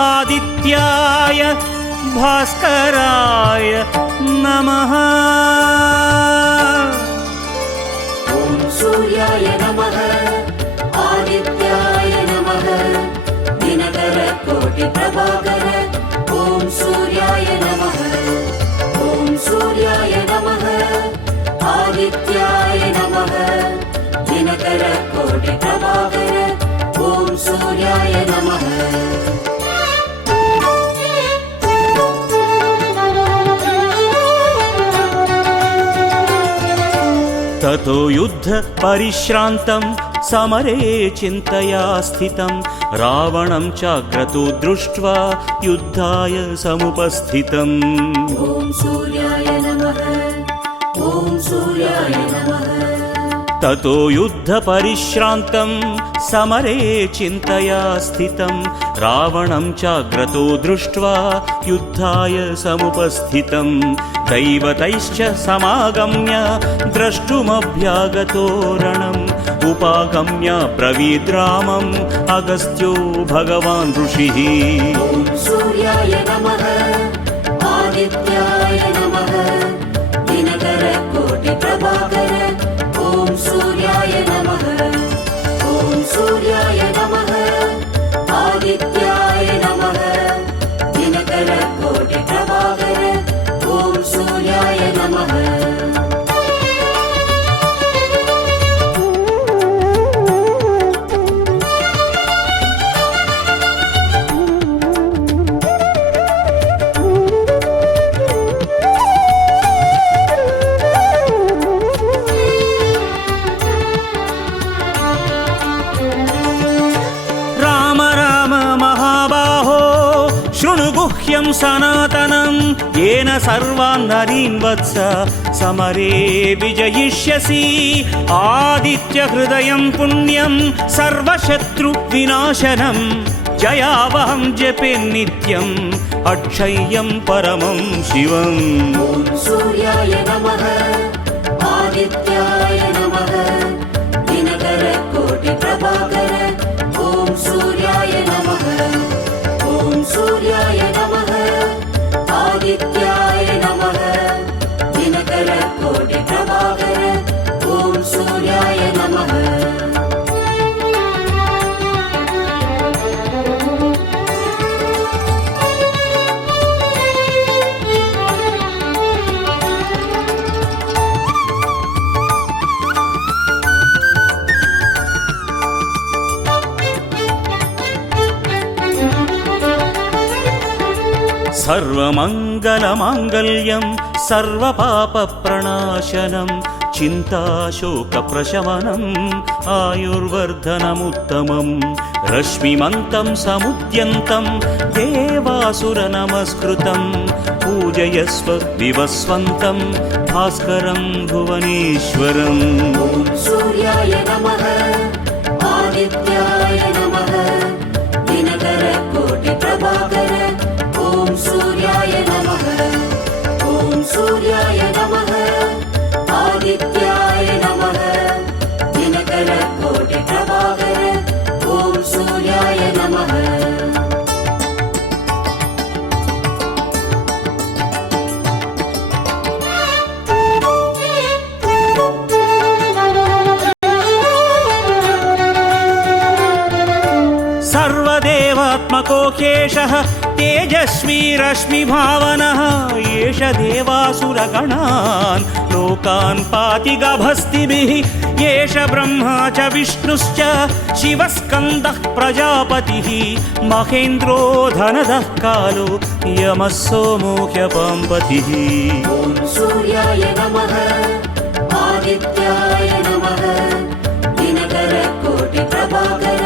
आदित्याय भास्कराय नमः। ॐ सूर्याय नमः आदित्याय नमः दिनकरकोटिप्रभाकर ॐ सूर्याय नमः। ॐ सूर्याय नमः आदित्याय नमः दिनकरकोटिप्रभाकर ॐ सूर्याय नमः। ततो युद्ध परिश्रान्तं समरे चिन्तया स्थितं रावणं चाग्रतो दृष्ट्वा युद्धाय समुपस्थितम्। ॐ सूर्याय नमः। ॐ सूर्याय नमः। ततो युद्ध परिश्रान्तं समरे चिन्तया स्थितं रावणं चाग्रतो दृष्ट्वा युद्धाय समुपस्थितम्। दैवतैश्च समागम्य द्रष्टुमभ्यागतो रणम् उपागम्य ब्रवीद्रामम् अगस्त्यो भगवान् ऋषिः। ॐ सूर्याय नमः आदित्याय नमः दिनकरकोटिप्रभाकर ॐ सूर्याय नमः। ॐ सूर्याय नमः आदित्याय नमः दिनकरकोटिप्रभाकर ॐ सूर्याय नमः। गुह्यं सनातनं येन सर्वान् नरीन् वत्स समरे विजयिष्यसि। आदित्यहृदयं पुण्यं सर्वशत्रुविनाशनं जयावहं जपे नित्यम् अक्षय्यं परमं शिवम्। ॐ सूर्याय नमः आदित्याय नमः दिनकरकोटिप्रभाकर ॐ सूर्याय नमः। ॐ सूर्याय नमः आदित्याय नमः दिनकरकोटिप्रभाकर ॐ सूर्याय नमः। सर्वमङ्गलमाङ्गल्यं सर्वपापप्रणाशनं चिन्ताशोकप्रशमनम् आयुर्वर्धनमुत्तमम्। रश्मिमन्तं समुद्यन्तं देवासुरनमस्कृतं पूजयस्व विवस्वन्तं भास्करं भुवनेश्वरम्। ॐ सूर्याय नमः आदित्याय नमः दिनकरकोटिप्रभाकर ॐ सूर्याय नमः। ॐ सूर्याय नमः आदित्याय नमः दिनकरकोटिप्रभाकर ॐ सूर्याय नमः। सर्वदेवात्मकोऽखेशः तेजस्वी रश्मिभावनः एष देवासुरगणान् लोकान् पाति गभस्तिभिः। एष ब्रह्मा च विष्णुश्च शिवस्कन्दः प्रजापतिः महेन्द्रो धनदः कालो यमः सोमो ह्यपाम्पतिः। ॐ सूर्याय नमः आदित्याय नमः दिनकरकोटिप्रभाकर